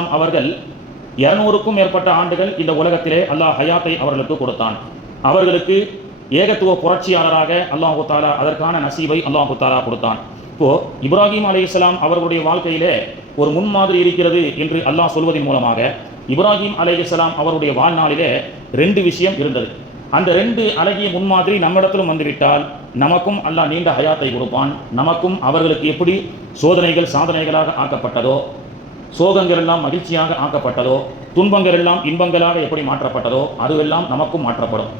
அலைஹிஸ்ஸலாம் அவர்கள் 200க்கும் மேற்பட்ட ஆண்டுகள் இந்த உலகத்திலே அல்லாஹ் ஹயாத்தை அவர்களுக்கு கொடுத்தான். அவர்களுக்கு ஏகத்துவ புரட்சியாளராக அல்லாஹு தாலா அதற்கான நசீபை அல்லாஹு தாலா கொடுத்தான். இப்போ இப்ராஹிம் அலைஹிஸ்ஸலாம் அவர்களுடைய வாழ்க்கையிலே ஒரு முன்மாதிரி இருக்கிறது என்று அல்லாஹ் சொல்வதன் மூலமாக இப்ராஹிம் அலைஹிஸ்ஸலாம் அவருடைய வாழ்நாளிலே 2 விஷயம் இருந்தது. அந்த 2 அழகிய முன்மாதிரி நம்மிடத்திலும் வந்துவிட்டால் நமக்கும் அல்லாஹ் நீண்ட ஹயாத்தை கொடுப்பான். நமக்கும் அவர்களுக்கு எப்படி சோதனைகள் சாதனைகளாக ஆக்கப்பட்டதோ, சோகங்கள் எல்லாம் மகிழ்ச்சியாக ஆக்கப்பட்டதோ, துன்பங்கள் எல்லாம் இன்பங்களாக எப்படி மாற்றப்பட்டதோ அதுவெல்லாம் நமக்கும் மாற்றப்படும்.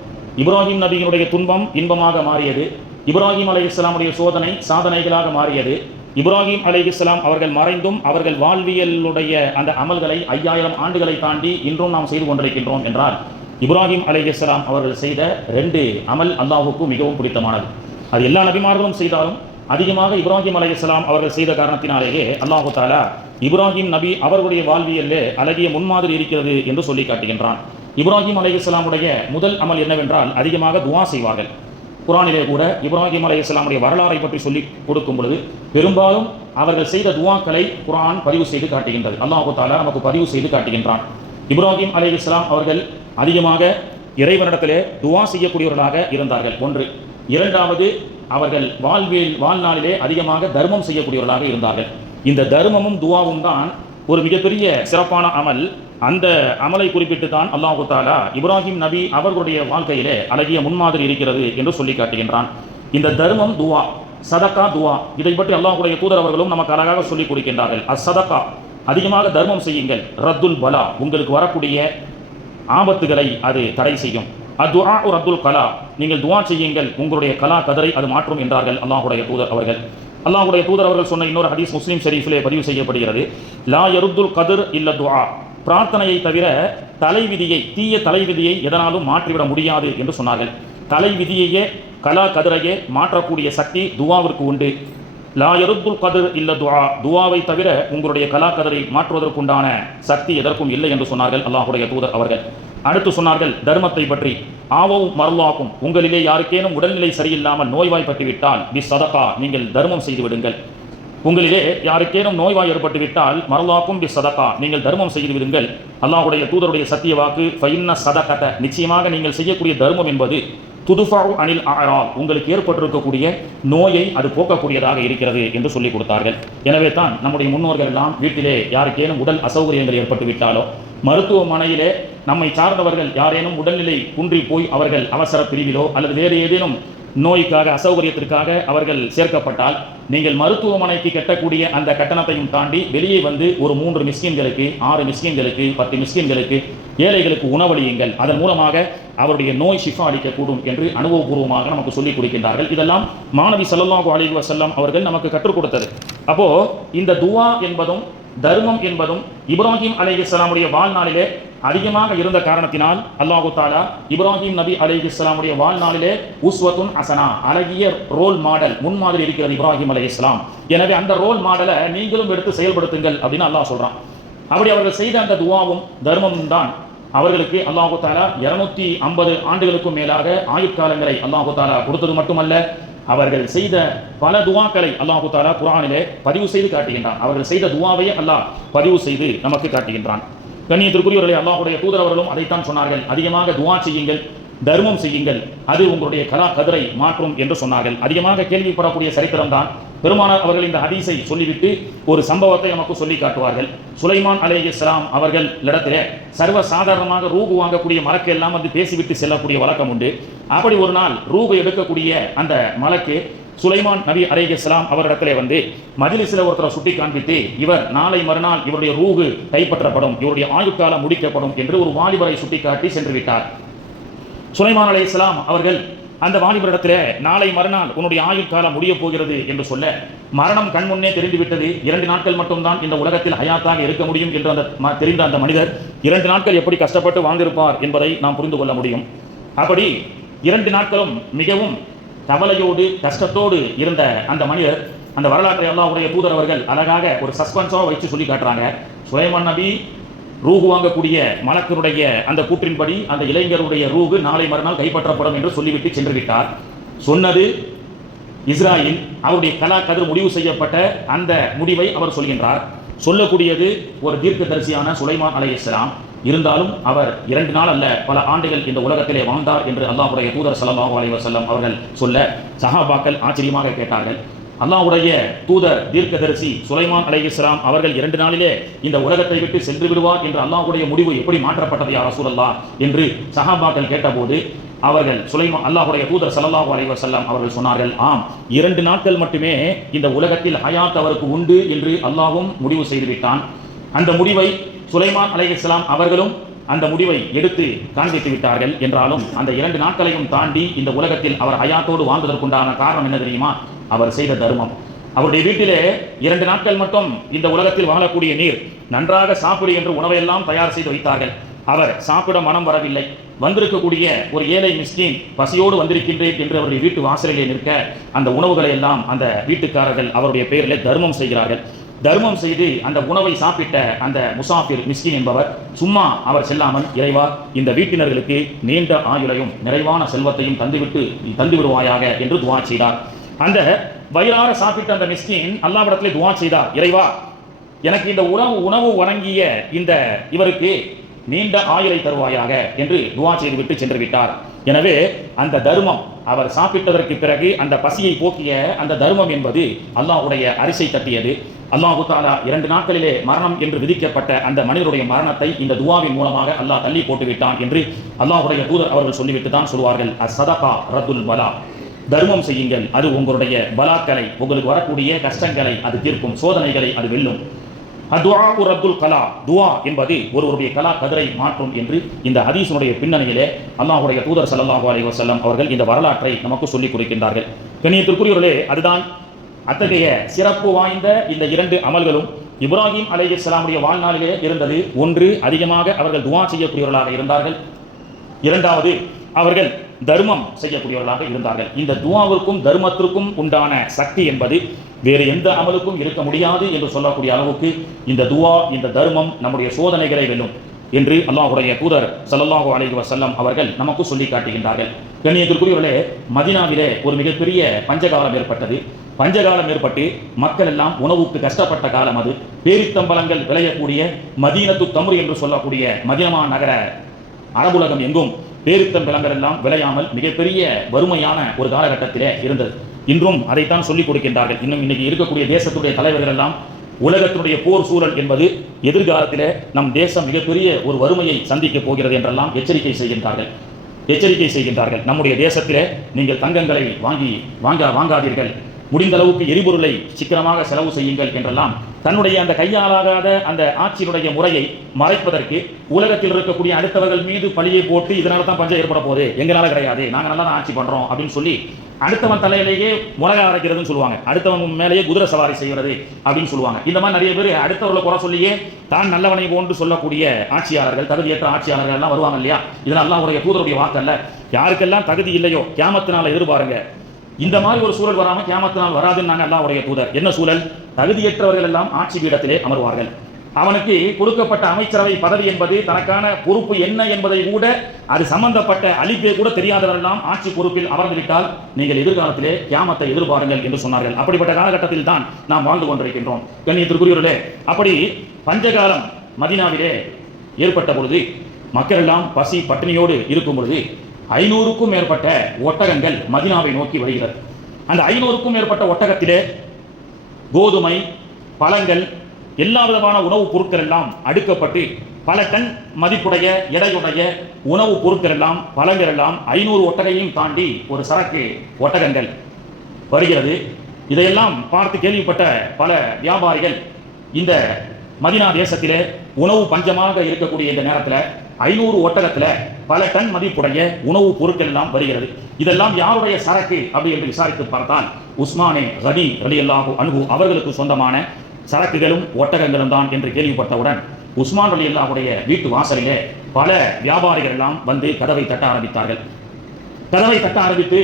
இப்ராஹிம் நபியினுடைய துன்பம் இன்பமாக மாறியது. இப்ராஹிம் அலைஹிஸ்ஸலாமுடைய சோதனை சாதனைகளாக மாறியது. இப்ராஹிம் அலைஹிஸ்ஸலாம் அவர்கள் மறைந்தும் அவர்கள் வாழ்வியலுடைய அந்த அமல்களை 5000 ஆண்டுகளை தாண்டி இன்றும் நாம் செய்து கொண்டிருக்கின்றோம் என்றால் இப்ராஹிம் அலைஹிஸ்ஸலாம் அவர்கள் செய்த 2 அமல் அல்லாஹுக்கு மிகவும் பிடித்தமானது. அது எல்லா நபிமார்களும் செய்தாலும் அதிகமாக இப்ராஹிம் அலைஹிஸ்ஸலாம் அவர்கள் செய்த காரணத்தினாலேயே அல்லாஹு தாலா இப்ராஹிம் நபி அவர்களுடைய வாழ்வியல்லே அழகிய முன்மாதிரி இருக்கிறது என்று சொல்லி காட்டுகின்றான். இப்ராஹிம் அலைஹிஸ்ஸலாமுடைய முதல் அமல் என்னவென்றால் அதிகமாக துஆ செய்வார்கள். குர்ஆனிலே கூட இப்ராஹிம் அலைஹிஸ்ஸலாமுடைய வரலாறை பற்றி சொல்லி கொடுக்கும் பொழுது பெரும்பாலும் அவர்கள் செய்த துஆக்களை குர்ஆன் பதிவு செய்து காட்டுகின்றது. அல்லாஹு தாலா நமக்கு பதிவு செய்து காட்டுகின்றான். இப்ராஹிம் அலைஹிஸ்ஸலாம் அவர்கள் அதிகமாக இறைவனிடத்திலே துஆ செய்யக்கூடியவர்களாக இருந்தார்கள். 1. 2வது அவர்கள் வாழ்நாளிலே அதிகமாக தர்மம் செய்யக்கூடியவர்களாக இருந்தார்கள். இந்த தர்மமும் துஆவும் தான் ஒரு மிகப்பெரிய சிறப்பான அமல். அந்த அமலை குறிப்பிட்டு தான் அல்லாஹு தாலா இப்ராஹிம் நபி அவர்களுடைய வாழ்க்கையிலே அழகிய முன்மாதிரி இருக்கிறது என்று சொல்லி காட்டுகின்றான். இந்த தர்மம் துஆ, சதகா துஆ, இதை பற்றி அல்லாஹ்வுடைய தூதர் அவர்களும் நமக்கு அழகாக சொல்லிக் கொடுக்கின்றார்கள். அஸ்ஸதகா, அதிகமாக தர்மம் செய்யுங்கள். ரத்துல் பலா, உங்களுக்கு வரக்கூடிய ஆபத்துகளை அது தடை செய்யும். அத்துஆ ரத்துல் கலா, நீங்கள் துஆ செய்யுங்கள், உங்களுடைய கலா கதரை அது மாற்றும் என்றார்கள் அல்லாஹ்வுடைய தூதர் அவர்கள். அல்லாஹ்வுடைய தூதர் அவர்கள் சொன்ன இன்னொரு ஹதீஸ் முஸ்லிம் ஷரீஃபிலே பதிவு செய்யப்படுகிறது. லா யருத்துல் கதிர் இல்ல துஆ, பிரார்த்தனையை தவிர தலைவிதியை, தீய தலைவிதியை எதனாலும் மாற்றிவிட முடியாது என்று சொன்னார்கள். தலைவிதியையே கலா கதிரையே மாற்றக்கூடிய சக்தி துஆவிற்கு உண்டு. லா யருத்துல் கதிர் இல்ல துஆ, துஆவை தவிர உங்களுடைய கலா கதரை மாற்றுவதற்குண்டான சக்தி எதற்கும் இல்லை என்று சொன்னார்கள் அல்லாஹ்வுடைய தூதர் அவர்கள். அடுத்து சொன்னார்கள் தர்மத்தை பற்றி. ஆவும் மர்லாக்கும், உங்களிலே யாருக்கேனும் உடல்நிலை சரியில்லாமல் நோய்வாய்ப்பட்டு விட்டால் பி சதகா, நீங்கள் தர்மம் செய்து விடுங்கள். உங்களிலே யாருக்கேனும் நோய்வாய் ஏற்பட்டு விட்டால் மர்லாக்கும் பி சதகா, நீங்கள் தர்மம் செய்து விடுங்கள். அல்லாஹ்வுடைய தூதருடைய சத்திய வாக்கு ஃபைன்ன சதகத, நிச்சயமாக நீங்கள் செய்யக்கூடிய தர்மம் என்பது துதுஃபஉ அனில் அஅராத், உங்களுக்கு ஏற்பட்டிருக்கக்கூடிய நோயை அது போக்கக்கூடியதாக இருக்கிறது என்று சொல்லிக் கொடுத்தார்கள். எனவே தான் நம்முடைய முன்னோர்கள் எல்லாம் வீட்டிலே யாருக்கேனும் உடல் அசௌகரியங்கள் ஏற்பட்டு விட்டாலோ, மருத்துவமனையிலே நம்மை சார்ந்தவர்கள் யாரேனும் உடல்நிலை குன்றி போய் அவர்கள் அவசர பிரிவிலோ அல்லது வேறு ஏதேனும் நோய்க்காக அசௌகரியத்திற்காக அவர்கள் சேர்க்கப்பட்டால் நீங்கள் மருத்துவமனைக்கு கட்டக்கூடிய அந்த கட்டணத்தையும் தாண்டி வெளியே வந்து ஒரு 3 மிஸ்கின்களுக்கு 6 மிஸ்கின்களுக்கு 10 மிஸ்கின்களுக்கு ஏழைகளுக்கு உணவளியுங்கள். அதன் மூலமாக அவருடைய நோய் ஷிஃபா அளிக்கக்கூடும் என்று அனுபவபூர்வமாக நமக்கு சொல்லிக் கொடுக்கின்றார்கள். இதெல்லாம் மாணவி ஸல்லல்லாஹு அலைஹி வஸல்லம் அவர்கள் நமக்கு கற்றுக் கொடுத்தது. அப்போ இந்த துஆ என்பதும் தர்மம் என்பதும் இப்ராஹிம் அலைஹிஸ்ஸலாமுடைய வாழ்நாளிலே அதிகமாக இருந்த காரணத்தினால் அல்லாஹு தாலா இப்ராஹிம் நபி அலைஹிஸ்ஸலாமுடைய வாழ்நாளிலே உஸ்வத்துன் ஹஸனா, அழகிய ரோல் மாடல், முன்மாதிரி இருக்கிறது இப்ராஹிம் அலைஹிஸ்ஸலாம். எனவே அந்த ரோல் மாடலை நீங்களும் எடுத்து செயல்படுத்துங்கள் அப்படின்னு அல்லாஹ் சொல்றான். அப்படி அவர்கள் செய்த அந்த துஆவும் தர்மமும் தான் அவர்களுக்கு அல்லாஹு தாலா 250 ஆண்டுகளுக்கும் மேலாக ஆயுட்காலங்களை அல்லாஹு தாலா கொடுத்தது மட்டுமல்ல, அவர்கள் செய்த பல துஆக்களை அல்லாஹு தாலா குர்ஆனிலே பதிவு செய்து காட்டுகின்றான். அவர்கள் செய்த துஆவையே அல்லாஹ் பதிவு செய்து நமக்கு காட்டுகின்றான். கண்ணியத்திற்குரியவர்களே, அல்லாஹ்வுடைய தூதர் அவர்களும் அதைத்தான் சொன்னார்கள். அதிகமாக துஆ செய்யுங்கள், தர்மம் செய்யுங்கள், அது உங்களுடைய கலா கதிரை மாற்றும் என்று சொன்னார்கள். அதிகமாக கேள்விப்படக்கூடிய சரித்திரம் தான். பெருமானார் அவர்கள் இந்த ஹதீஸை சொல்லிவிட்டு ஒரு சம்பவத்தை நமக்கு சொல்லி காட்டுவார்கள். சுலைமான் அலைஹிஸ்ஸலாம் அவர்கள் இடத்திலே சர்வ சாதாரணமாக ரூபு வாங்கக்கூடிய மலக்கு எல்லாம் வந்து பேசிவிட்டு செல்லக்கூடிய வழக்கம் உண்டு. அப்படி ஒரு நாள் ரூபு எடுக்கக்கூடிய அந்த மலக்கு சுலைமான் நபி அலைஹிஸ்ஸலாம் அவரிடத்திலே வந்து மஜ்லிஸில் ஒருத்தரை சுட்டி காண்பித்து, இவர் நாளை மறுநாள் இவருடைய ரூஹு கைப்பற்றப்படும், இவருடைய ஆயுட்காலம் முடிக்கப்படும் என்று ஒரு வாலிபரை சுட்டிக்காட்டி சென்று விட்டார். சுலைமான் அலைஹிஸ்ஸலாம் அவர்கள் அந்த வாலிபரிடத்திலே நாளை மறுநாள் உன்னுடைய ஆயுட்காலம் முடிய போகிறது என்று சொல்ல, மரணம் கண்முன்னே தெரிந்துவிட்டது. 2 நாட்கள் மட்டும்தான் இந்த உலகத்தில் ஹயாத்தாக இருக்க முடியும் என்று தெரிந்த அந்த மனிதர் 2 நாட்கள் எப்படி கஷ்டப்பட்டு வாழ்ந்திருப்பார் என்பதை நாம் புரிந்து கொள்ள முடியும். அப்படி 2 நாட்களும் மிகவும் கவலையோடு கஷ்டத்தோடு இருந்த அந்த மனிதர், அந்த வரலாற்றை அல்லாஹ்வுடைய தூதர் அவர்கள் அழகாக ஒரு சஸ்பென்ஸாக வச்சு சொல்லி காட்டுறாங்க. சுலைமான் நபி ரூஹு வாங்கக்கூடிய மலக்கினுடைய அந்த கூற்றின்படி அந்த இளைஞருடைய ரூஹு நாளை மறுநாள் கைப்பற்றப்படும் என்று சொல்லிவிட்டு சென்று விட்டார். சொன்னது இஸ்ராயில் அவருடைய கலா கதிர் முடிவு செய்யப்பட்ட அந்த முடிவை அவர் சொல்கின்றார். சொல்லக்கூடியது ஒரு தீர்க்கதரிசியான சுலைமான் அலைஹிஸ்ஸலாம். இருந்தாலும் அவர் 2 நாள் அல்ல பல ஆண்டுகள் இந்த உலகத்திலே வாழ்ந்தார் என்று அல்லாஹ்வுடைய தூதர் ஸல்லல்லாஹு அலைஹி வஸல்லம் அவர்கள் சொல்ல சஹாபாக்கள் ஆச்சரியமாக கேட்டார்கள். அல்லாஹ்வுடைய தூதர் தீர்க்கதரிசி சுலைமான் அலைஹிஸ்ஸலாம் அவர்கள் 2 நாளிலே இந்த உலகத்தை விட்டு சென்று விடுவார் என்று அல்லாஹ்வுடைய முடிவு எப்படி மாற்றப்பட்டது யா ரசூலல்லாஹ் என்று சஹாபாக்கள் கேட்டபோது அவர்கள் அல்லாஹ்வுடைய தூதர் ஸல்லல்லாஹு அலைஹி வஸல்லம் அவர்கள் சொன்னார்கள், ஆம், 2 நாட்கள் மட்டுமே இந்த உலகத்தில் ஹயாத் அவருக்கு உண்டு என்று அல்லாஹ்வும் முடிவு செய்துவிட்டான். அந்த முடிவை சுலைமான் அலைஹிஸ்ஸலாம் அவர்களும் அந்த முடிவை எடுத்து காண்பித்து விட்டார்கள். என்றாலும் அந்த 2 நாட்களையும் தாண்டி இந்த உலகத்தில் அவர் ஹயாத்தோடு வாழ்ந்ததற்குண்டான காரணம் என்ன தெரியுமா? அவர் செய்த தர்மம். அவருடைய வீட்டிலே 2 நாட்கள் மட்டும் இந்த உலகத்தில் வாழக்கூடிய நீர் நன்றாக சாப்பிடு என்று உணவையெல்லாம் தயார் செய்து வைத்தார்கள். அவர் சாப்பிட மனம் வரவில்லை. வந்திருக்கக்கூடிய ஒரு ஏழை மிஸ்கீன் பசியோடு வந்திருக்கின்றேன் என்று அவருடைய வீட்டு வாசலிலே நிற்க அந்த உணவுகளை எல்லாம் அந்த வீட்டுக்காரர்கள் அவருடைய பெயரிலே தர்மம் செய்கிறார்கள். தர்மம் செய்து அந்த உணவை சாப்பிட்ட அந்த முசாஃபிர் மிஸ்கின் என்பவர் சும்மா அவர் செல்லாமல், இறைவா, இந்த வீட்டினர்களுக்கு நீண்ட ஆயுளையும் நிறைவான செல்வத்தையும் தந்து விடுவாயாக என்று துவா செய்தார். அந்த வயிறார சாப்பிட்ட அந்த மிஸ்கின் அல்லாஹ்விடத்திலே துவா செய்தார், இறைவா, எனக்கு இந்த உணவு வழங்கிய இந்த இவருக்கு நீண்ட ஆயுளை தருவாயாக என்று துவா செய்துவிட்டு சென்று விட்டார். எனவே அந்த தர்மம் அவர் சாப்பிட்டதற்கு பிறகு அந்த பசியை போக்கிய அந்த தர்மம் என்பது அல்லாஹ்வுடைய அரிசை தட்டியது. அல்லாஹு தஆலா 2 நாட்களிலே மரணம் என்று விதிக்கப்பட்ட அந்த மனிதருடைய மரணத்தை இந்த துவாவின் மூலமாக அல்லாஹ் தள்ளி போட்டு விட்டான் என்று அல்லாஹ்வுடைய தூதர் அவர்கள் சொல்லிவிட்டு தான் சொல்வார்கள், அஸ்ஸதகா ரத்துல் பலா, தர்மம் செய்யுங்கள், அது உங்களுடைய பலாக்களை, உங்களுக்கு வரக்கூடிய கஷ்டங்களை அது தீர்க்கும், சோதனைகளை அது வெல்லும். அதுஆ ரத்துல் கலா, துஆ என்பது ஒருவருடைய கலா கதிரை மாற்றும் என்று இந்த ஹதீஸினுடைய பின்னணியிலே அல்லாஹ்வுடைய தூதர் ஸல்லல்லாஹு அலைஹி வஸல்லம் அவர்கள் இந்த வரலாற்றை நமக்கு சொல்லிக் கொடுக்கின்றார்கள். கண்ணியத்திற்குரியவர்களே, அதுதான் அத்தகைய சிறப்பு வாய்ந்த இந்த 2 அமல்களும் இப்ராஹிம் அலைஹிஸ்ஸலாமுடைய வாழ்நாளிலே இருந்தது. ஒன்று, அதிகமாக அவர்கள் துஆ செய்யக்கூடியவர்களாக இருந்தார்கள். 2வது, அவர்கள் தர்மம் செய்யக்கூடியவர்களாக இருந்தார்கள். இந்த துஆவிற்கும் தர்மத்திற்கும் உண்டான சக்தி என்பது வேறு எந்த அமலுக்கும் இருக்க முடியாது என்று சொல்லக்கூடிய அளவுக்கு இந்த துஆ, இந்த தர்மம் நம்முடைய சோதனைகளை வெல்லும் என்று அல்லாஹ்வுடைய தூதர் ஸல்லல்லாஹு அலைஹி வஸல்லம் அவர்கள் நமக்கு சொல்லி காட்டுகின்றார்கள். கண்ணியத்திற்குரியவர்களே, மதீனாவிலே ஒரு மிகப்பெரிய பஞ்சகாலம் ஏற்பட்டது. பஞ்சகாலம் ஏற்பட்டு மக்கள் எல்லாம் உணவுக்கு கஷ்டப்பட்ட காலம் அது. பேரித்தம்பலங்கள் விளையக்கூடிய மதீனத்து தம்ரு என்று சொல்லக்கூடிய மதீனா நகர அரபுலகம் எங்கும் பேரித்தம்பலங்கள் எல்லாம் விளையாமல் மிகப்பெரிய வறுமையான ஒரு காலகட்டத்திலே இருந்தது. இன்றும் அதைத்தான் சொல்லிக் கொடுக்கின்றார்கள். இன்னும் இன்னைக்கு இருக்கக்கூடிய தேசத்துடைய தலைவர்கள் எல்லாம் உலகத்தினுடைய போர் சூழல் என்பது எதிர்காலத்திலே நம் தேசம் மிகப்பெரிய ஒரு வறுமையை சந்திக்கப் போகிறது என்றெல்லாம் எச்சரிக்கை செய்கின்றார்கள். நம்முடைய தேசத்திலே நீங்கள் தங்கங்களை வாங்காதீர்கள், முடிந்த அளவுக்கு எரிபொருளை சிக்கனமாக செலவு செய்யுங்கள் என்றெல்லாம் தன்னுடைய அந்த கையாளாகாத அந்த ஆட்சியினுடைய முறையை மறைப்பதற்கு உலகத்தில் இருக்கக்கூடிய அடுத்தவர்கள் மீது பழியை போட்டு இதனால தான் பஞ்சம் ஏற்பட போகுது, எங்களால கிடையாது, நாங்கள் நல்லா தான் ஆட்சி பண்றோம் அப்படின்னு சொல்லி அடுத்தவன் தலையிலேயே முளகா அரைக்கிறதுன்னு சொல்லுவாங்க, அடுத்தவன் மேலேயே குதிரை சவாரி செய்கிறது அப்படின்னு சொல்லுவாங்க. இந்த மாதிரி நிறைய பேர் அடுத்தவர்களை குறை சொல்லியே தான் நல்லவனை போன்று சொல்லக்கூடிய ஆட்சியாளர்கள், தகுதியற்ற ஆட்சியாளர்கள் எல்லாம் வருவாங்க இல்லையா? இதெல்லாம் அல்லாஹ்வுடைய தூதருடைய வாக்கல்ல. யாருக்கெல்லாம் தகுதி இல்லையோ கியாமத்தினால எதிர்பாருங்க. இந்த மாதிரி ஒரு சூழல் வராமல் கியாமத்தினால் வராதுன்னு நாங்கள் அல்லாஹ்வுடைய தூதர். என்ன சூழல்? தகுதியற்றவர்கள் எல்லாம் ஆட்சி பீடத்திலே அமர்வார்கள். அவனுக்கு கொடுக்கப்பட்ட அமைச்சரவை பதவி என்பது தனக்கான பொறுப்பு என்ன என்பதை கூட அது சம்பந்தப்பட்ட அழிப்பே கூட தெரியாதவரெல்லாம் ஆட்சி பொறுப்பில் அமர்ந்துவிட்டால் நீங்கள் எதிர்காலத்திலே கியாமத்தை எதிர்பாருங்கள் என்று சொன்னார்கள். அப்படிப்பட்ட காலகட்டத்தில் தான் நாம் வாழ்ந்து கொண்டிருக்கின்றோம். கண்ணியத்திற்குரியவர்களே, அப்படி பஞ்சகாலம் மதீனாவிலே ஏற்பட்ட பொழுது மக்கள் எல்லாம் பசி பட்டினியோடு இருக்கும் பொழுது 500க்கும் மேற்பட்ட ஒட்டகங்கள் மதீனாவை நோக்கி வருகிறது. அந்த 500க்கும் மேற்பட்ட ஒட்டகத்திலே கோதுமை, பழங்கள், எல்லா விதமான உணவுப் பொருட்கள் எல்லாம் அடுக்கப்பட்டு பல டன் மதிப்புடைய எடையுடைய உணவுப் பொருட்கள் எல்லாம், பழங்கள் எல்லாம் 500 ஒட்டகையும் தாண்டி ஒரு சரக்கு ஒட்டகங்கள் வருகிறது. இதையெல்லாம் பார்த்து கேள்விப்பட்ட பல வியாபாரிகள் இந்த மதீனா தேசத்திலே உணவு பஞ்சமாக இருக்கக்கூடிய இந்த நேரத்தில் 500 ஒட்டகத்தில் பல டன் மதிப்புடைய உணவுப் பொருட்கள் எல்லாம் வருகிறது. இதெல்லாம் யாருடைய சரக்கு அப்படி என்று விசாரித்து பார்த்தால் உஸ்மானே கனி ரலியல்லாஹு அன்ஹு அவர்களுக்கு சொந்தமான சரக்குகளும் ஒட்டகங்களும் தான் என்று கேள்விப்பட்டவுடன் உஸ்மான் ரலியல்லாஹுடைய வீட்டு வாசலிலே பல வியாபாரிகள் எல்லாம் வந்து கதவை தட்ட ஆரம்பித்தார்கள். கதவை தட்ட ஆரம்பித்து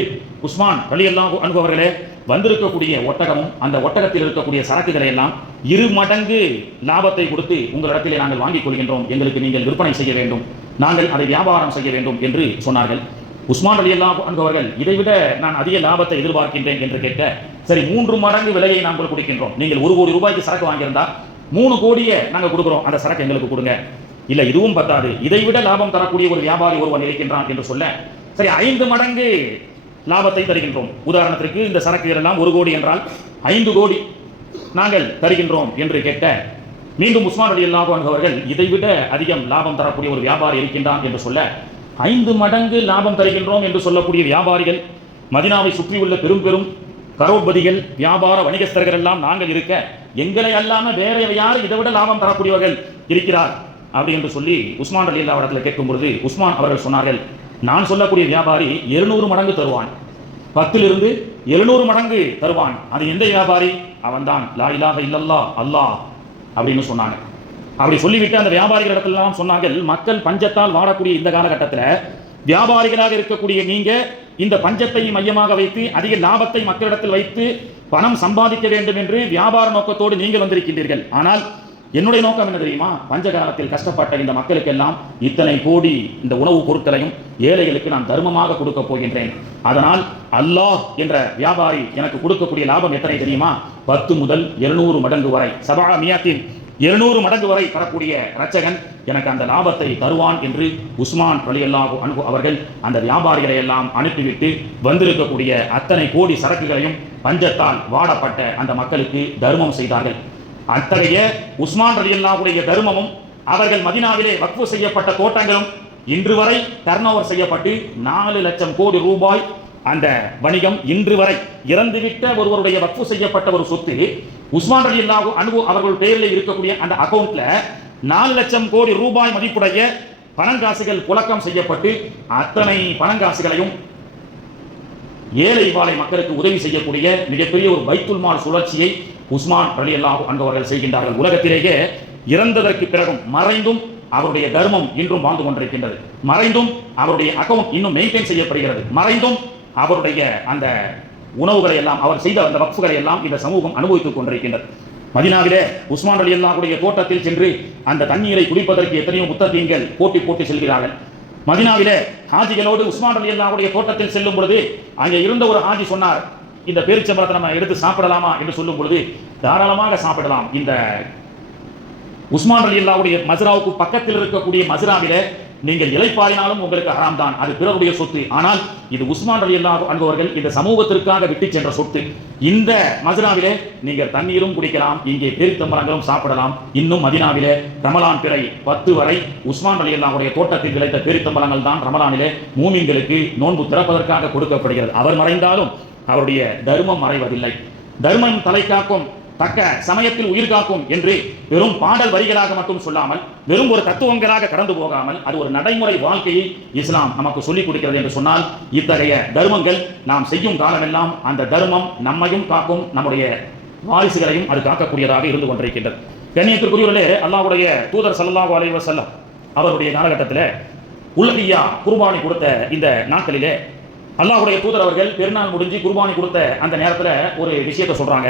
உஸ்மான் ரலியல்லாஹு அன்ஹு அவர்களே, வந்திருக்கக்கூடிய ஒட்டகமும் அந்த ஒட்டகத்தில் இருக்கக்கூடிய சரக்குகளை எல்லாம் 2 மடங்கு லாபத்தை கொடுத்து உங்களிடத்திலே நாங்கள் வாங்கிக் கொள்கின்றோம், எங்களுக்கு நீங்கள் விற்பனை செய்ய வேண்டும், நாங்கள் அதை வியாபாரம் செய்ய வேண்டும் என்று சொன்னார்கள். உஸ்மான் ரலியல்லாஹு அன்ஹு அவர்கள் இதைவிட நான் அதிக லாபத்தை எதிர்பார்க்கின்றேன் என்று கேட்க, சரி 3 மடங்கு விலையை நாங்கள் கொடுக்கின்றோம், நீங்கள் 1 கோடி ரூபாய்க்கு சரக்கு வாங்கியிருந்தா 3 கோடியை நாங்கள் கொடுக்குறோம், அந்த சரக்கு எங்களுக்கு கொடுங்க. இல்லை இதுவும் பத்தாது, இதைவிட லாபம் தரக்கூடிய ஒரு வியாபாரி ஒருவன் இருக்கின்றான் என்று சொல்ல, சரி 5 மடங்கு லாபத்தை தருகின்றோம். உதாரணத்திற்கு இந்த சரக்கு எல்லாம் 1 கோடி என்றால் 5 கோடி நாங்கள் தருகின்றோம் என்று கேட்க, மீண்டும் உஸ்மான் ரலியல்லாஹு அன்ஹு அவர்கள் இதைவிட அதிகம் லாபம் தரக்கூடிய ஒரு வியாபாரி இருக்கின்றான் என்று சொல்ல, 5 மடங்கு லாபம் தருகின்றோம் என்று சொல்லக்கூடிய வியாபாரிகள், மதினாவை சுற்றியுள்ள பெரும் பெரும் கரோட்பதிகள், வியாபார வணிகஸ்தர்கள் எல்லாம் நாங்கள் இருக்க, எங்களை அல்லாம வேற யார் இதை விட லாபம் தரக்கூடியவர்கள் இருக்கிறார் அப்படி என்று சொல்லி உஸ்மான் ரலியல்லாஹு இடத்துல கேட்கும் பொழுது உஸ்மான் அவர்கள் சொன்னார்கள், நான் சொல்லக்கூடிய வியாபாரி 700 மடங்கு தருவான், 10 700 மடங்கு தருவான். அது எந்த வியாபாரி? அவன்தான் லா இலாஹ இல்லல்லாஹ் அல்லாஹ் அப்படின்னு சொன்னாங்க. அப்படி சொல்லிவிட்டு அந்த வியாபாரிகள் இடத்துல சொன்னார்கள், மக்கள் பஞ்சத்தால் வாழக்கூடிய இந்த காலகட்டத்தில் வியாபாரிகளாக இருக்கக்கூடிய நீங்க இந்த பஞ்சத்தை மையமாக வைத்து அதிக லாபத்தை மக்களிடத்தில் வைத்து பணம் சம்பாதிக்க வேண்டும் என்று வியாபார நோக்கத்தோடு நீங்கள் வந்திருக்கின்றீர்கள். ஆனால் என்னுடைய நோக்கம் என்ன தெரியுமா? பஞ்ச காலத்தில் கஷ்டப்பட்ட இந்த மக்களுக்கெல்லாம் இத்தனை கோடி இந்த உணவுப் பொருட்களையும் ஏழைகளுக்கு நான் தர்மமாக கொடுக்க போகின்றேன். அதனால் அல்லாஹ் என்ற வியாபாரி எனக்கு கொடுக்கக்கூடிய லாபம் எத்தனை தெரியுமா? 10 முதல் 700 மடங்கு வரை, சபா மியாத்தின் 700 மடங்கு வரை தரக்கூடிய இரட்சகன் எனக்கு அந்த லாபத்தை தருவான் என்று உஸ்மான் ரலியல்லாஹு அன்ஹு அவர்கள் அந்த வியாபாரிகளை எல்லாம் அனுப்பிவிட்டு வந்திருக்கக்கூடிய அத்தனை கோடி சரக்குகளையும் பஞ்சத்தால் வாடப்பட்ட அந்த மக்களுக்கு தர்மம் செய்தார்கள். அத்தகைய உஸ்மான் ரலியல்லாஹுடைய தர்மமும் அவர்கள் மதீனாவிலே வக்ஃபு செய்யப்பட்ட தோட்டங்களும் இன்று வரை டர்ன்ஓவர் செய்யப்பட்டு 4 லட்சம் கோடி ரூபாய் அந்த வணிகம் இன்று வரை இறந்துவிட்ட ஒருவருடைய வக்ஃபு செய்யப்பட்ட ஒரு சொத்து உஸ்மான் ரலியல்லாஹு அன்ஹு அவர்கள் பெயரில் இருக்கக்கூடிய அந்த அக்கவுண்ட்ல 4 லட்சம் கோடி ரூபாய் மதிப்புடைய பணங்காசுகள் புழக்கம் செய்யப்பட்டு அத்தனை பணங்காசுகளையும் ஏழை வாழை மக்களுக்கு உதவி செய்யக்கூடிய மிகப்பெரிய ஒரு பைத்துல் மால் சுழற்சியை உஸ்மான் ரலியல்லாஹு அன்ஹு அவர்கள் செய்கின்றார்கள். உலகத்திலேயே இறந்ததற்கு பிறகும் மறைந்தும் அவருடைய தர்மம் இன்றும் வாழ்ந்து கொண்டிருக்கின்றது. மறைந்தும் அவருடைய அக்கவுண்ட் இன்னும் மெயின்டைன் செய்யப்படுகிறது. மறைந்தும் அவருடைய அந்த உணவுகளை எல்லாம், அவர் செய்த அந்த வக்ஃபுகளை எல்லாம் இந்த சமூகம் அனுபவித்துக் கொண்டிருக்கின்றது. மதீனாவிலே உஸ்மான் ரலியல்லாஹுடைய தோட்டத்தில் சென்று அந்த தண்ணீரை குடிப்பதற்கு எத்தனையோ முத்தகீன்கள் போட்டி செல்கிறார்கள். மதீனாவிலே ஹாஜிகளோடு உஸ்மான் ரலியல்லாஹுடைய தோட்டத்தில் செல்லும் பொழுது அங்கே இருந்த ஒரு ஹாஜி சொன்னார், இந்த பேரிச்சம்பழத்தை நம்ம எடுத்து சாப்பிடலாமா என்று சொல்லும் பொழுது, தாராளமாக சாப்பிடலாம். இந்த உஸ்மான் ரலியல்லாஹுடைய மஸ்ராவுக்கு பக்கத்தில் இருக்கக்கூடிய மஸ்ராவிலே நீங்கள் இலைப்பாரினாலும் உங்களுக்கு ஹராம் தான், அது பிறருடைய சொத்து. ஆனால் இது உஸ்மான் ரலியல்லாஹு அன்ஹு அவர்கள் இந்த சமூகத்திற்காக விட்டு சென்ற சொத்து. இந்த மஸ்ராவிலே நீங்கள் தண்ணீரும் குடிக்கலாம், இங்கே பேரித்தம்பழங்களும் சாப்பிடலாம். இன்னும் மதீனாவிலே ரமலான் பிறை 10 வரை உஸ்மான் ரலியல்லாஹுடைய தோட்டத்தில் விளைத்த பேரித்தம்பழங்கள் தான் ரமலானிலே மூமின்களுக்கு நோன்பு திறப்பதற்காக கொடுக்கப்படுகிறது. அவர் மறைந்தாலும் அவருடைய தர்மம் மறைவதில்லை. தர்மம் தலை காக்கும், தக்க சமயத்தில் உயிர் காக்கும் என்று வெறும் பாடல் வரிகளாக மட்டும் சொல்லாமல், வெறும் ஒரு தத்துவங்களாக கடந்து போகாமல், அது ஒரு நடைமுறை வாழ்க்கையை இஸ்லாம் நமக்கு சொல்லிக் கொடுக்கிறது என்று சொன்னால், இத்தகைய தர்மங்கள் நாம் செய்யும் காலமெல்லாம் அந்த தர்மம் நம்மையும் காக்கும், நம்முடைய வாரிசுகளையும் அது காக்கக்கூடியதாக இருந்து கொண்டிருக்கின்றது. கண்ணியத்திற்குரியவர்களே, அல்லாஹ்வுடைய தூதர் ஸல்லல்லாஹு அலைஹி வஸல்லம் அவருடைய காலகட்டத்தில் உல்ஹியா குர்பானி கொடுத்த இந்த நாட்களிலே அல்லாஹ்வுடைய தூதர் அவர்கள் பெருநாள் முடிஞ்சு குர்பானி கொடுத்த அந்த நேரத்தில் ஒரு விஷயத்தை சொல்றாங்க.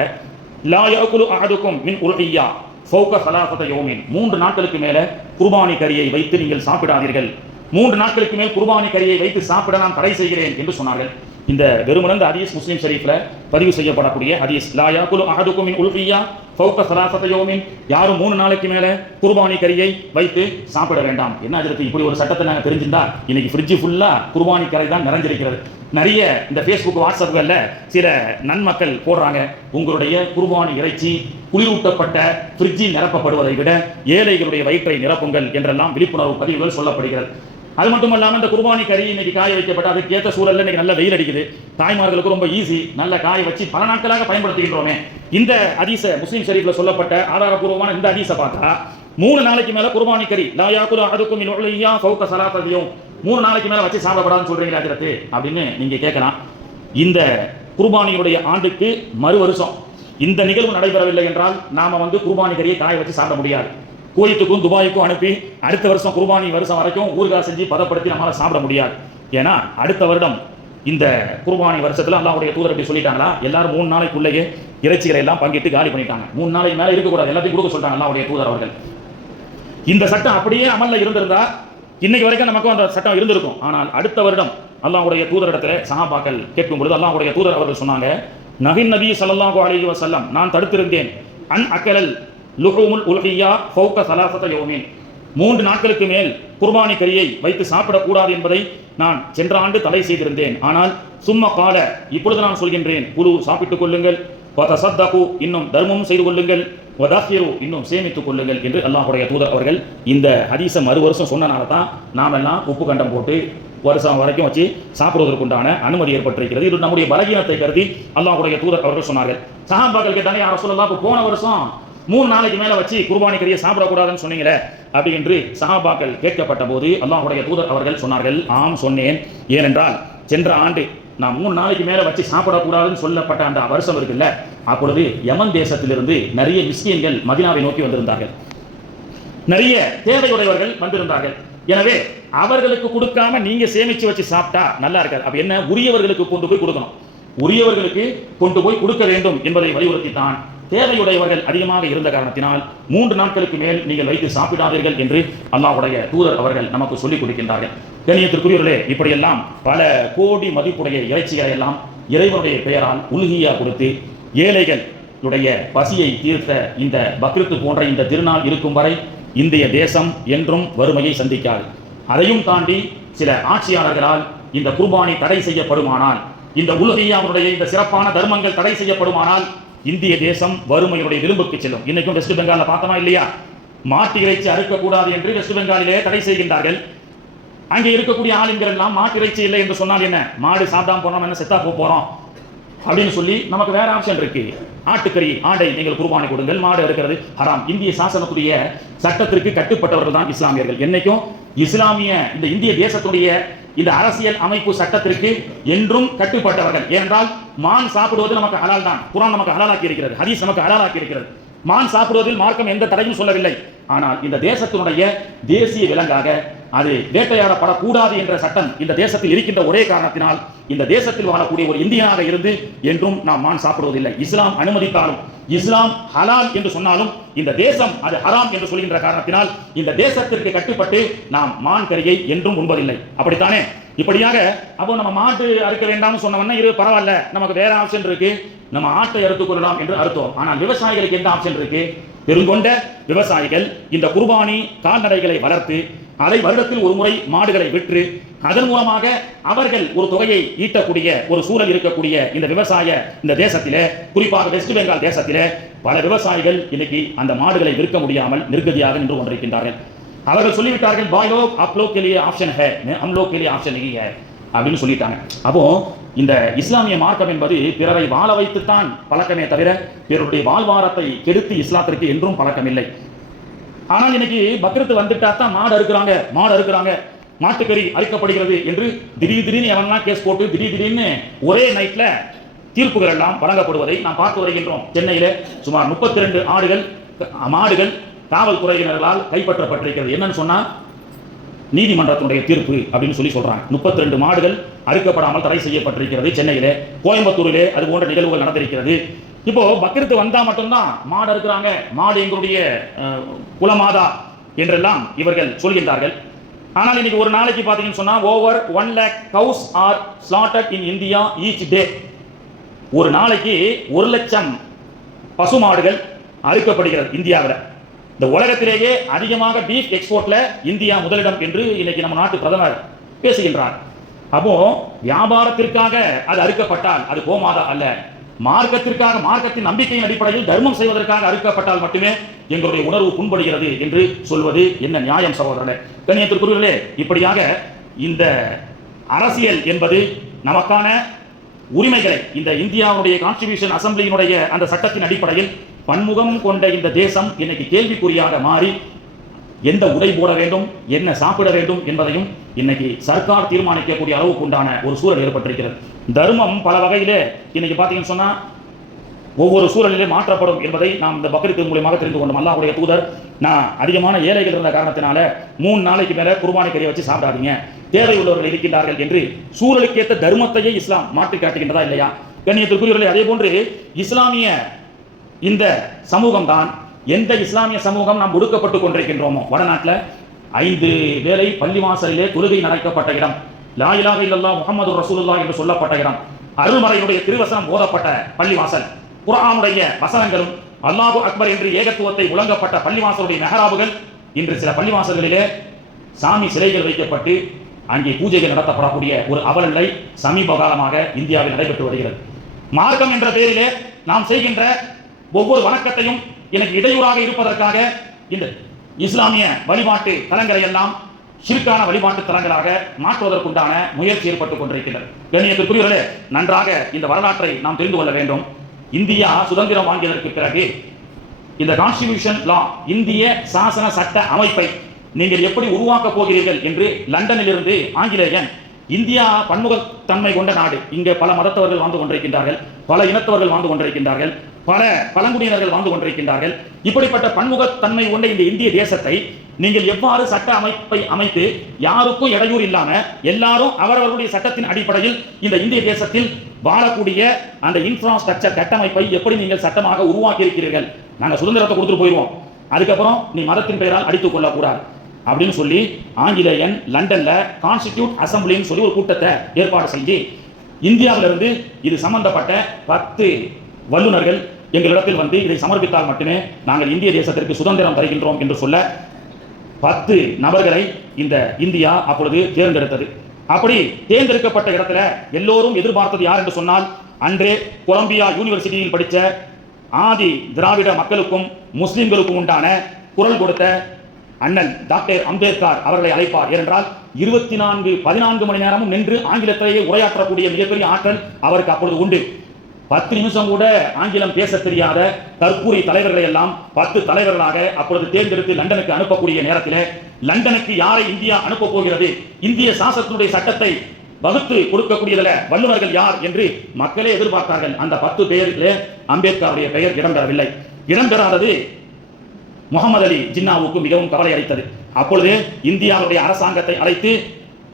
லா யஅகுலு அஹதுக்கும் மின் உல்ஹியா ஃபௌக ஸலாஸத யௌமின். 3 நாட்களுக்கு மேல குர்பானி கறியை வைத்து நீங்கள் சாப்பிடாதீர்கள். 3 நாட்களுக்கு மேல் குர்பானி கறியை வைத்து சாப்பிட நான் தடை செய்கிறேன் என்று சொன்னார்கள். இந்த வெறுமனந்த ஹதீஸ் முஸ்லிம் ஷரீஃப்ல பதிவு செய்யப்படக்கூடிய ஹதீஸ். லா யஅகுலு அஹதுக்கும் மின் உல்ஹியா ஃபௌக ஸலாஸத யௌமின். யாரும் 3 நாளைக்கு மேல குர்பானி கறியை வைத்து சாப்பிட வேண்டாம். என்ன அதிரத்து, இப்படி ஒரு சட்டத்தை நாங்கள் தெரிஞ்சிருந்தா இன்னைக்கு ஃப்ரிட்ஜ் ஃபுல்லா குர்பானி கறி தான் நிறைஞ்சிருக்கிறது. நிறைய இந்த ஃபேஸ்புக் வாட்ஸ்அப்களில் சில நன்மக்கள் போடுறாங்க, உங்களுடைய குர்பானி இறைச்சி குளிரூட்டப்பட்ட ஃப்ரிட்ஜில் நிரப்பப்படுவதை விட ஏழைகளுடைய வயிற்றை நிரப்புங்கள் என்றெல்லாம் விழிப்புணர்வு பதிவுகள் சொல்லப்படுகிறது. அது மட்டும் இல்லாமல் இந்த குர்பானி கறி இன்னைக்கு காய வைக்கப்பட்ட அதுக்கேற்ற சூழலில் இன்னைக்கு நல்ல வெயில் அடிக்குது, தாய்மார்களுக்கு ரொம்ப ஈஸி, நல்ல காய வச்சு பல நாட்களாக பயன்படுத்துகின்றோமே. இந்த ஹதீஸ முஸ்லிம் ஷரீஃப்ல சொல்லப்பட்ட ஆதாரபூர்வமான இந்த ஹதீஸை பார்த்தா 3 நாளைக்கு மேல குர்பானி கறி லா யாகுலு அஹதுக்கும் மின் உல்ஹியா ஃபௌக ஸலாஸத யௌம், 3 நாளைக்கு மேல வச்சு சாப்பிடப்படாதுன்னு சொல்றீங்களா அதிரத்து அப்படின்னு நீங்க கேட்கலாம். இந்த குர்பானியுடைய ஆண்டுக்கு மறு வருஷம் இந்த நிகழ்வு நடைபெறவில்லை என்றால் நாம குர்பானி கறியை காய வச்சு சாப்பிட முடியாது. குவைத்துக்கும் துபாய்க்கும் அனுப்பி அடுத்த வருஷம் குர்பானி வருஷம் வரைக்கும் ஊறுகாய் செஞ்சு பதப்படுத்தி நம்மளால சாப்பிட முடியாது. ஏன்னா அடுத்த வருடம் இந்த குர்பானி வருஷத்துல அல்லாஹ்வுடைய தூதர் எப்படி சொல்லிட்டாங்களா, எல்லாரும் 3 நாளைக்குள்ளேயே இறைச்சிகளை எல்லாம் பங்கிட்டு காலி பண்ணிட்டாங்க. 3 நாளைக்கு மேல இருக்கக்கூடாது, எல்லாத்தையும் கொடுக்க சொல்லிட்டாங்க அல்லாஹ்வுடைய தூதர் அவர்கள். இந்த சட்டம் அப்படியே அமல்ல இருந்திருந்தா இன்னைக்கு வரைக்கும் நமக்கும் அந்த சட்டம் இருந்திருக்கும். ஆனால் அடுத்த வருடம் அல்லாஹ்வுடைய தூதரிடத்துல சஹாபாக்கள் கேட்கும் பொழுது அல்லாஹ்வுடைய தூதர் அவர்கள் சொன்னாங்க, நஹின் நபி ஸல்லல்லாஹு அலைஹி வஸல்லம், நான் தடுத்திருந்தேன், அன் அக்கலல் லுஹூமுல் உல்ஹியா ஃபௌக ஸலாஸத யௌமின், 3 நாட்களுக்கு மேல் குர்பானி கரியை வைத்து சாப்பிடக்கூடாது என்பதை நான் சென்ற ஆண்டு தடை செய்திருந்தேன். ஆனால் சும்மா கால, இப்பொழுது நான் சொல்கின்றேன், குழு சாப்பிட்டுக் கொள்ளுங்கள், வதசத்தகு, இன்னும் தர்மம் செய்து கொள்ளுங்கள், வதஹிரு, இன்னும் சேமித்துக் கொள்ளுங்கள் என்று அல்லாஹ்வுடைய தூதர் அவர்கள் இந்த ஹதீஸை வருஷம் சொன்னனால தான் நாம் எல்லாம் உப்பு கண்டம் போட்டு வருஷம் வரைக்கும் வச்சு சாப்பிடுவதற்குண்டான அனுமதி ஏற்பட்டிருக்கிறது. இது நம்முடைய பலகீனத்தை கருதி அல்லாஹ்வுடைய தூதர் அவர்கள் சொன்னார்கள். சஹாபாக்கள் கேட்டாங்க, யார் ரசூலல்லாஹ், போன வருஷம் 3 நாளைக்கு மேல வச்சு குர்பானி கரியை சாப்பிடக்கூடாதுன்னு சொன்னீங்களே அப்படி என்று சஹாபாக்கள் கேட்கப்பட்ட போது அல்லாஹ்வுடைய தூதர் அவர்கள் சொன்னார்கள், ஆம் சொன்னேன். ஏனென்றால் சென்ற ஆண்டு நான் 3 நாளைக்கு மேல வச்சு சாப்பிடக்கூடாதுன்னு சொல்லப்பட்ட அந்த வருஷம் இருக்குல்ல, அப்பொழுது யமன் தேசத்திலிருந்து நிறைய மிஸ்கீன்கள் மதீனாவை நோக்கி வந்திருந்தார்கள், நிறைய தேவையுடையவர்கள் வந்திருந்தார்கள். எனவே அவர்களுக்கு கொடுக்காம நீங்க சேமிச்சு வச்சு சாப்பிட்டா நல்லா இருக்காது. அப்ப என்ன, உரியவர்களுக்கு கொண்டு போய் கொடுக்கணும், உரியவர்களுக்கு கொண்டு போய் கொடுக்க வேண்டும் என்பதை வலியுறுத்தித்தான் தேவையுடையவர்கள் அதிகமாக இருந்த காரணத்தினால் 3 நாட்களுக்கு மேல் நீங்கள் வைத்து சாப்பிடாதீர்கள் என்று அல்லாஹ்வுடைய தூதர் அவர்கள் நமக்கு சொல்லிக் கொடுக்கின்றார்கள். கண்ணியத்திற்குரியவர்களே, இப்படியெல்லாம் பல கோடி மதிப்புடைய இறைச்சிகளை எல்லாம் இறைவனுடைய பெயரால் உல்ஹியா கொடுத்து ஏழைகளுடைய பசியை தீர்த்த இந்த பக்ரீத் போன்ற இந்த திருநாள் இருக்கும் வரை இந்திய தேசம் என்றும் வறுமையை சந்திக்காது. அதையும் தாண்டி சில ஆட்சியாளர்களால் இந்த குர்பானி தடை செய்யப்படுமானால், இந்த உல்ஹியாவுடைய இந்த சிறப்பான தர்மங்கள் தடை செய்யப்படுமானால் இந்திய தேசம் வறுமையுடைய விளிம்புக்கு செல்லும். இன்னைக்கும் வெஸ்ட் பெங்கால்ல பார்த்தோமா இல்லையா, மாட்டு இறைச்சி அறுக்கக்கூடாது என்று வெஸ்ட் பெங்காலிலே தடை செய்கின்றார்கள். அங்கே இருக்கக்கூடிய ஆளுங்கள் எல்லாம் மாட்டு இறைச்சி இல்லை என்று சொன்னால் என்ன, மாடு சாப்பிடாம போனோம், என்ன செத்தா போறோம் அப்படின்னு சொல்லி நமக்கு வேற ஆப்ஷன் இருக்கு. ஆட்டுக்கறி, ஆடை நீங்கள் குர்பானி கொடுங்கள், மாடு இருக்கிறது ஹராம். இந்திய சாசனத்துடைய சட்டத்திற்கு கட்டுப்பட்டவர்கள் தான் இஸ்லாமியர்கள். என்னைக்கும் இஸ்லாமிய இந்த இந்திய தேசத்துடைய இந்த அரசியல் அமைப்பு சட்டத்திற்கு என்றும் கட்டுப்பட்டவர்கள். ஏனென்றால் மான் சாப்பிடுவது நமக்கு ஹலால் தான், குர்ஆன் நமக்கு ஹலாலாக்கி இருக்கிறது, ஹதீஸ் நமக்கு ஹலாலாக்கி இருக்கிறது. மான் சாப்பிடுவதில் மார்க்கம் எந்த தடையும் சொல்லவில்லை. ஆனால் இந்த தேசத்தினுடைய தேசிய விலங்காக அது வேட்டையாடப்படக்கூடாது என்ற சட்டம் இந்த தேசத்தில் இருக்கின்ற ஒரே காரணத்தினால் இந்த தேசத்தில் வாழக்கூடிய ஒரு இந்தியனாக இருந்து என்றும் நாம் மான் சாப்பிடுவதில்லை. இஸ்லாம் அனுமதித்தாலும், இஸ்லாம் ஹலால் என்று சொன்னாலும் இந்த தேசம் அது ஹராம் என்று சொல்கின்ற காரணத்தினால் இந்த தேசத்திற்கு கட்டுப்பட்டு நாம் மான் கறியை என்றும் உண்பதில்லை. அப்படித்தானே? இப்படியாக அப்போ நம்ம மாட்டு அறுக்க வேண்டாம்னு சொன்னவன்னா இரு பரவாயில்ல, நமக்கு வேற ஆப்ஷன் இருக்கு, நம்ம ஆட்டை அறுத்துக் கொள்ளலாம் என்று அறுத்தோம். ஆனால் விவசாயிகளுக்கு எந்த ஆப்ஷன் இருக்கு? பெருங்கொண்ட விவசாயிகள் இந்த குர்பானி கால்நடைகளை வளர்த்து அதை வருடத்தில் ஒரு முறை மாடுகளை விற்று அதன் மூலமாக அவர்கள் ஒரு தொகையை ஈட்டக்கூடிய ஒரு சூழல் இருக்கக்கூடிய இந்த விவசாய இந்த தேசத்திலே, குறிப்பாக வெஸ்ட் பெங்கால் தேசத்திலே பல விவசாயிகள் இன்னைக்கு அந்த மாடுகளை விற்க முடியாமல் நிர்கதியாக நின்று கொண்டிருக்கின்றார்கள். அவர்கள் சொல்லிவிட்டார்கள், பாய் லோக் ஆப் லோக் கே லியே ஆப்ஷன் ஹை, ஹம் லோக் கே லியே ஆப்ஷன் நஹீ ஹை அப்படின்னு சொல்லிட்டாங்க. அப்போ இந்த இஸ்லாமிய மார்க்கம் என்பது பிறரை வாழ வைத்துத்தான் பழக்கமே தவிர பிறருடைய வாழ்வாரத்தை கெடுத்து இஸ்லாத்திற்கு என்றும் பழக்கம் இல்லை. ஆனால் இன்னைக்கு பக்ரீத் வந்துட்டா தான் மாடு அறுக்கிறாங்க, மாட்டுக்கறி அறுக்கப்படுகிறது என்று திடீர்னு எவன்லாம் கேஸ் போட்டு திடீர்னு ஒரே நைட்ல தீர்ப்புகள் எல்லாம் வழங்கப்படுவதை நாம் பார்த்து வருகின்றோம். சென்னையில சுமார் 32 மாடுகள் காவல்துறையினர்களால் கைப்பற்றப்பட்டிருக்கிறது. என்னன்னு சொன்னா நீதிமன்றத்தினுடைய தீர்ப்பு அப்படின்னு சொல்றாங்க. 32 மாடுகள் அறுக்கப்படாமல் தடை செய்யப்பட்டிருக்கிறது சென்னையிலே. கோயம்புத்தூரிலே அது போன்ற நிகழ்வுகள் நடந்திருக்கிறது. இப்போ பக்ரீத் வந்தா மட்டும்தான் மாடு அறுக்கிறாங்க, மாடு எங்களுடைய குலமாதா என்றெல்லாம் இவர்கள் சொல்கின்றார்கள். ஆனால் இன்னைக்கு ஒரு நாளைக்கு பார்த்தீங்கன்னு சொன்னா over 1 lakh cows are slaughtered in India each day. ஒரு நாளைக்கு 1 லட்சம் பசுமாடுகள் அறுக்கப்படுகிறது இந்தியாவில். இந்த உலகத்திலேயே அதிகமாக பீஃப் எக்ஸ்போர்ட்ல இந்தியா முதலிடம் என்று இன்னைக்கு நம்ம நாட்டு பிரதமர் பேசுகின்றார். அப்போ வியாபாரத்திற்காக அது அறுக்கப்பட்டால் அது கோமாதா அல்ல, மார்க்கத்திற்காக, மார்க்கத்தின் நம்பிக்கையின் அடிப்படையில் தர்மம் செய்வதற்காக அறுக்கப்பட்டால் மட்டுமே எங்களுடைய உணர்வு புண்படுகிறது என்று சொல்வது என்ன நியாயம் சகோதரர்களே? கண்ணியத்திற்குரியவர்களே, இப்படியாக இந்த அரசியல் என்பது நமக்கான உரிமைகளை இந்த இந்தியாவுடைய கான்ஸ்டிடியூஷன் அசம்பிளியினுடைய அந்த சட்டத்தின் அடிப்படையில் பன்முகம் கொண்ட இந்த தேசம் இன்னைக்கு கேள்விக்குறியாக மாறி எந்த உடை போட வேண்டும், என்ன சாப்பிட வேண்டும் என்பதையும் இன்னைக்கு சர்க்கார் தீர்மானிக்கக்கூடிய அளவுக்கு உண்டான ஒரு சூழல் ஏற்பட்டிருக்கிறது. தர்மம் பல வகையிலே இன்னைக்கு பார்த்தீங்கன்னு சொன்னா ஒவ்வொரு சூழலிலே மாற்றப்படும் என்பதை நாம் இந்த பக்ரீத் மூலமாக தெரிந்து கொண்டோம். அல்லாஹ்வுடைய தூதர், நான் அதிகமான ஏழைகள் இருந்த காரணத்தினால 3 நாளைக்கு மேல குர்பானி கறியை வச்சு சாப்பிடாதீங்க, தேவை உள்ளவர்கள் இருக்கின்றார்கள் என்று சூழலுக்கேற்ற தர்மத்தையே இஸ்லாம் மாற்றி காட்டுகின்றதா இல்லையா? கண்ணியத்திற்குரியவர்களே, அதே போன்று இஸ்லாமிய இந்த சமூகம் தான், எந்த இஸ்லாமிய சமூகம் நாம் ஒடுக்கப்பட்டு கொண்டிருக்கின்றோமோ, வடநாட்டில் 5 வேளை பள்ளிவாசலிலே தொழுகை நடக்கப்பட்ட இடம், லா இலாஹ இல்லல்லாஹ் முஹம்மது ரசூலுல்லாஹ் என்று சொல்லப்பட்ட இடம், அருள்மறையினுடைய திருவசனம் ஓதப்பட்ட பள்ளிவாசல், குர்ஆனுடைய வசனங்களும் அல்லாஹு அக்பர் என்று ஏகத்துவத்தை முழங்கப்பட்ட பள்ளிவாசலுடைய மெஹராபுகள். இன்று சில பள்ளிவாசல்களிலே சாமி சிலைகள் வைக்கப்பட்டு அங்கே பூஜைகள் நடத்தப்படக்கூடிய ஒரு அவலநிலை சமீப காலமாக இந்தியாவில் நடைபெற்று வருகிறது. மார்க்கம் என்ற பெயரிலே நாம் செய்கின்ற ஒவ்வொரு வணக்கத்தையும் எனக்கு இடையூறாக இருப்பதற்காக இந்த இஸ்லாமிய வழிபாட்டு தலங்களை எல்லாம் ஷிர்கான வழிபாட்டு தலங்களாக மாற்றுவதற்குண்டான முயற்சி ஏற்பட்டுக் கொண்டிருக்கிறது. கண்ணியத்திற்குரியவர்களே, நன்றாக இந்த வரலாற்றை நாம் தெரிந்து கொள்ள வேண்டும். இந்தியா சுதந்திரம் வாங்கியதற்கு பிறகு இந்த கான்ஸ்டிடியூஷன் லா, இந்திய சாசன சட்ட அமைப்பை நீங்கள் எப்படி உருவாக்கப் போகிறீர்கள் என்று லண்டனில் இருந்து ஆங்கிலேயன், இந்தியா பன்முகத்தன்மை கொண்ட நாடு, இங்கே பல மதத்தவர்கள் வாழ்ந்து கொண்டிருக்கின்றார்கள், பல இனத்தவர்கள் வாழ்ந்து கொண்டிருக்கின்றார்கள், பல பழங்குடியினர்கள் வாழ்ந்து கொண்டிருக்கின்றார்கள். இப்படிப்பட்ட பன்முகத்தன்மை கொண்ட இந்த இந்திய தேசத்தை நீங்கள் எவ்வாறு சட்ட அமைப்பை அமைத்து யாருக்கும் இடையூறு இல்லாம எல்லாரும் அவரவர்களுடைய சட்டத்தின் அடிப்படையில் இந்த இந்திய தேசத்தில் வாழக்கூடிய அந்த இன்ஃப்ராஸ்ட்ரக்சர் கட்டமைப்பை எப்படி நீங்கள் சட்டமாக உருவாக்கி இருக்கிறீர்கள்? நாங்கள் சுதந்திரத்தை கொடுத்துட்டு போயிடுவோம், அதுக்கப்புறம் நீ மதத்தின் பெயரால் அடித்துக் கொள்ளக்கூடாது அப்படின்னு சொல்லி ஆங்கிலேயன் லண்டன்ல கான்ஸ்டிடியூட் அசம்பிளின்னு சொல்லி ஒரு கூட்டத்தை ஏற்பாடு செஞ்சு இந்தியாவிலிருந்து இது சம்பந்தப்பட்ட 10 வல்லுநர்கள் எங்களிடத்தில் வந்து இதை சமர்ப்பித்தால் மட்டுமே நாங்கள் இந்திய தேசத்திற்கு சுதந்திரம் தருகின்றோம் என்று சொல்ல 10 நபர்களை இந்த இந்தியா அப்பொழுது தேர்ந்தெடுத்தது. அப்படி தேர்ந்தெடுக்கப்பட்ட இடத்துல எல்லோரும் எதிர்பார்த்தது யார் என்று சொன்னால், அன்றே கொலம்பியா யூனிவர்சிட்டியில் படித்த ஆதி திராவிட மக்களுக்கும் முஸ்லிம்களுக்கும் உண்டான குரல் கொடுத்த அண்ணன் டாக்டர் அம்பேத்கர் அவர்களை அழைப்பார். ஏனென்றால் 14 மணி நேரமும் நின்று ஆங்கிலத்திலேயே உரையாற்றக்கூடிய மிகப்பெரிய ஆற்றல் அவருக்கு அப்பொழுது உண்டு. 10 நிமிஷம் கூட ஆங்கிலம் பேச தெரியாத தற்கூரி தலைவர்களை எல்லாம் 10 தலைவர்களாக அப்பொழுது தேர்ந்தெடுத்து லண்டனுக்கு அனுப்பக்கூடிய நேரத்தில் லண்டனுக்கு யாரை இந்தியா அனுப்ப போகிறது, இந்திய சாசனத்தினுடைய சட்டத்தை வகுத்து கொடுக்கக்கூடியதில் வல்லுநர்கள் யார் என்று மக்களே எதிர்பார்த்தார்கள். அந்த 10 பேரிலே அம்பேத்கருடைய பெயர் இடம்பெறவில்லை. இடம்பெறாதது முகமது அலி ஜின்னாவுக்கு மிகவும் கவலை அளித்தது. அப்பொழுது இந்தியாவுடைய அரசாங்கத்தை அழைத்து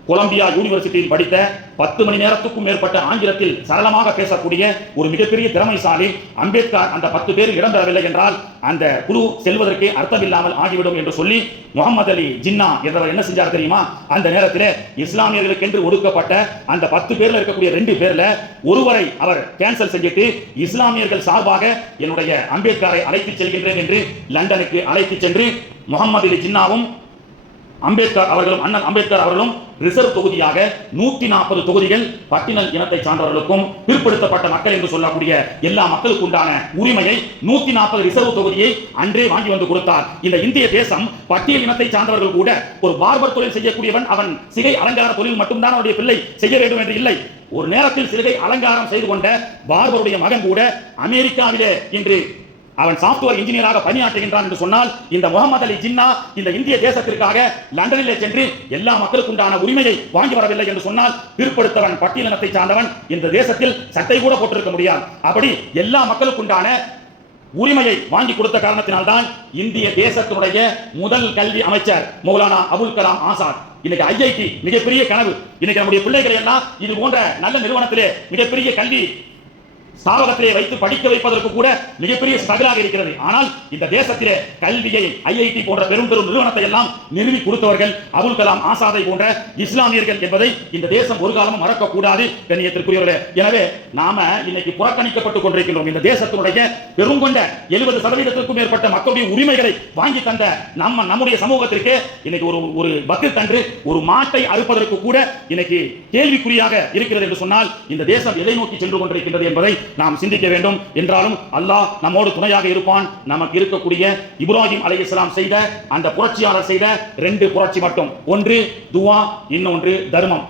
கொலம்பியா யூனிவர்சிட்டியில் படித்த 10 மணி நேரத்துக்கும் மேற்பட்ட ஆங்கிலத்தில் சரளமாக பேசக்கூடிய ஒரு மிகப்பெரிய திறமைசாலி அம்பேத்கர் அந்த 10 பேர் இடம்பெறவில்லை என்றால் அந்த குழு செல்வதற்கே அர்த்தமில்லாமல் ஆகிவிடும் என்று சொல்லி முகமது அலி ஜின்னா என்றவர் என்ன செஞ்சார் தெரியுமா? அந்த நேரத்தில் இஸ்லாமியர்களுக்கு என்று ஒதுக்கப்பட்ட அந்த 10 பேர்ல இருக்கக்கூடிய 2 பேர்ல ஒருவரை அவர் கேன்சல் செஞ்சிட்டு இஸ்லாமியர்கள் சார்பாக என்னுடைய அம்பேத்கரை அழைத்து செல்கின்றேன் என்று லண்டனுக்கு அழைத்து சென்று முகமது அலி ஜின்னாவும் அம்பேத்கர் அவர்களும் அண்ணன் அம்பேத்கர் அவர்களும் ரிசர்வ் தொகுதியாக 140 தொகுதிகள் பட்டியல் இனத்தை சார்ந்தவர்களுக்கும் பிற்படுத்தப்பட்ட மக்கள் என்று சொல்லக்கூடிய எல்லா மக்களுக்கு உண்டான உரிமையை 140 ரிசர்வ் தொகுதியை அன்றே வாங்கி வந்து கொடுத்தார். இந்த இந்திய தேசம் பட்டியல் இனத்தை சார்ந்தவர்கள் கூட ஒரு பார்பர் தொழில் செய்யக்கூடியவன் அவன் சிகை அலங்கார தொழில் மட்டும்தான் அவருடைய பிள்ளை செய்ய வேண்டும் என்று இல்லை. ஒரு நேரத்தில் சிகை அலங்காரம் செய்து கொண்ட பார்பருடைய மகன் கூட அமெரிக்காவிலே இன்று அவன் சாப்ட்வேர் இன்ஜினியராக பணியாற்றுகின்றான் என்று சொன்னால் இந்த முகமது அலி ஜின்னா இந்த இந்திய தேசத்திற்காக லண்டனிலே சென்று எல்லா மக்களுக்கு உண்டான உரிமையை வாங்கி வரவில்லை என்று சொன்னால் பிற்படுத்தவன் பட்டியலினத்தை சார்ந்தவன் இந்த தேசத்தில் சட்டை கூட போட்டிருக்க முடியாது. அப்படி எல்லா மக்களுக்கு உண்டான உரிமையை வாங்கி கொடுத்த காரணத்தினால்தான் இந்திய தேசத்தினுடைய முதல் கல்வி அமைச்சர் மௌலானா அபுல் கலாம் ஆசாத் இன்னைக்கு ஐஐடி மிகப்பெரிய கனவு. இன்னைக்கு நம்முடைய பிள்ளைகளை எல்லாம் இது போன்ற நல்ல நிறுவனத்திலே மிகப்பெரிய கல்வி ஸ்தாபகத்திலே வைத்து படிக்க வைப்பதற்கு கூட மிகப்பெரிய ஸ்ட்ரகிளாக இருக்கிறது. ஆனால் இந்த தேசத்திலே கல்வியை ஐஐடி போன்ற பெரும் பெரும் நிறுவனத்தை எல்லாம் நிறுவி கொடுத்தவர்கள் அபுல் கலாம் ஆசாதை போன்ற இஸ்லாமியர்கள் என்பதை இந்த தேசம் ஒரு காலமும் மறக்கக்கூடாது. கண்ணியத்திற்குரியவர்களே, எனவே நாம இன்னைக்கு புறக்கணிக்கப்பட்டுக் கொண்டிருக்கின்றோம். இந்த தேசத்தினுடைய பெருங்கொண்ட 70% மேற்பட்ட மக்களுடைய உரிமைகளை வாங்கி தந்த நம்முடைய சமூகத்திற்கு இன்னைக்கு ஒரு பக்ரீத் அன்று ஒரு மாட்டை அறுப்பதற்கு கூட இன்னைக்கு கேள்விக்குறியாக இருக்கிறது என்று சொன்னால் இந்த தேசம் எதை நோக்கி சென்று கொண்டிருக்கின்றது என்பதை நாம் சிந்திக்க வேண்டும். என்றாலும் அல்லாஹ் நம்மோடு துணையாக இருப்பான். நமக்கு இருக்கக்கூடிய இப்ராஹிம் அலைஹிஸ்ஸலாம் செய்த அந்த புரட்சியாளர் செய்த 2 புரட்சி மட்டும், ஒன்று துவா, இன்னொன்று தர்மம்.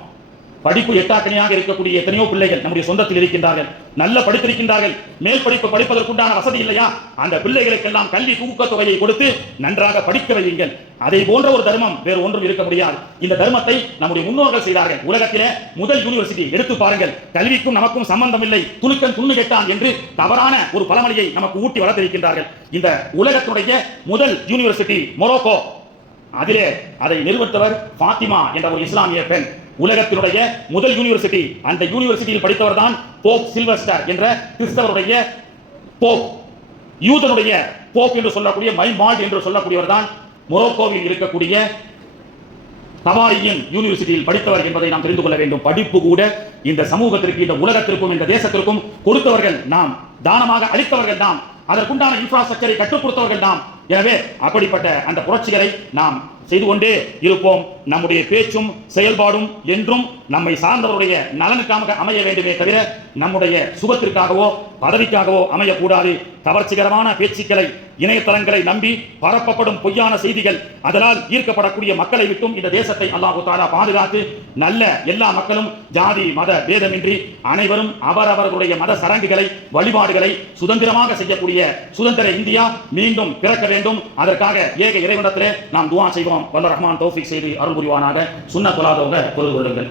படிப்பு எட்டாக்கணியாக இருக்கக்கூடிய எத்தனையோ பிள்ளைகள் நம்முடைய சொந்தத்தில் இருக்கின்றார்கள், நல்ல படித்திருக்கின்றார்கள், மேல் படிப்பு படிப்பதற்குண்டான வசதி இல்லையா? அந்த பிள்ளைகளுக்கெல்லாம் கல்வி ஊக்கத்தொகையை கொடுத்து நன்றாக படிக்க வையுங்கள். அதை போன்ற ஒரு தர்மம் வேறு ஒன்றும் இருக்க முடியாது. இந்த தர்மத்தை நம்முடைய முன்னோர்கள் செய்தார்கள். உலகத்திலே முதல் யூனிவர்சிட்டி எடுத்து பாருங்கள். கல்விக்கும் நமக்கும் சம்பந்தம் இல்லை, துணுக்கன் துண்ணு கெட்டான் என்று தவறான ஒரு பழமொழியை நமக்கு ஊட்டி வளர்த்திருக்கின்றார்கள். இந்த உலகத்துடைய முதல் யூனிவர்சிட்டி மொரோக்கோ, அதிலே அதை நிறுவனத்தவர் ஃபாத்திமா என்ற ஒரு இஸ்லாமிய பெண். உலகத்தினுடைய முதல் யூனிவர்சிட்டி, அந்த யூனிவர்சிட்டியில் படித்தவர் தான் போப் சில்வஸ்டர் என்ற கிறிஸ்தவருடைய போப். யூதனுடைய போப் என்று சொல்லக்கூடிய மைமால்ட் என்று சொல்லக்கூடியவர் தான் மொரோக்கோவில் இருக்கக்கூடிய தவாரியின் யூனிவர்சிட்டியில் படித்தவர் என்பதை நாம் தெரிந்து கொள்ள வேண்டும். படிப்பு கூட இந்த சமூகத்திற்கு, இந்த உலகத்திற்கும், இந்த தேசத்திற்கும் கொடுத்தவர்கள் நாம், தானமாக அளித்தவர்கள் நாம், அதற்குண்டான இன்ஃப்ராஸ்ட்ரக்சரை கற்றுக் கொடுத்தவர்கள் நாம். எனவே அப்படிப்பட்ட அந்த புரட்சிகளை நாம் செய்து கொண்டே இருப்போம். நம்முடைய பேச்சும் செயல்பாடும் என்றும் நம்மை சார்ந்தவருடைய நலனுக்காக அமைய வேண்டுமே தவிர நம்முடைய சுகத்திற்காகவோ பதவிக்காகவோ அமையக்கூடாது. கவர்ச்சிகரமான பேச்சுக்களை, இணையதளங்களை நம்பி பரப்பப்படும் பொய்யான செய்திகள், அதனால் ஈர்க்கப்படக்கூடிய மக்களை விட்டும் இந்த தேசத்தை அல்லாஹ் தஆலா பாதுகாத்து நல்ல எல்லா மக்களும் ஜாதி மத பேதமின்றி அனைவரும் அவரவர்களுடைய மத சடங்குகளை, வழிபாடுகளை சுதந்திரமாக செய்யக்கூடிய சுதந்திர இந்தியா மீண்டும் பிறக்க வேண்டும். அதற்காக ஏக இறைவனிடத்திலே நாம் துஆ செய்வோம். வல்ல ரஹ்மான் தௌஃபீக் செய்து அருள் புரிவானாக. சுன்னத்துல்லாஹ் தொழுது கொள்ளுங்கள்.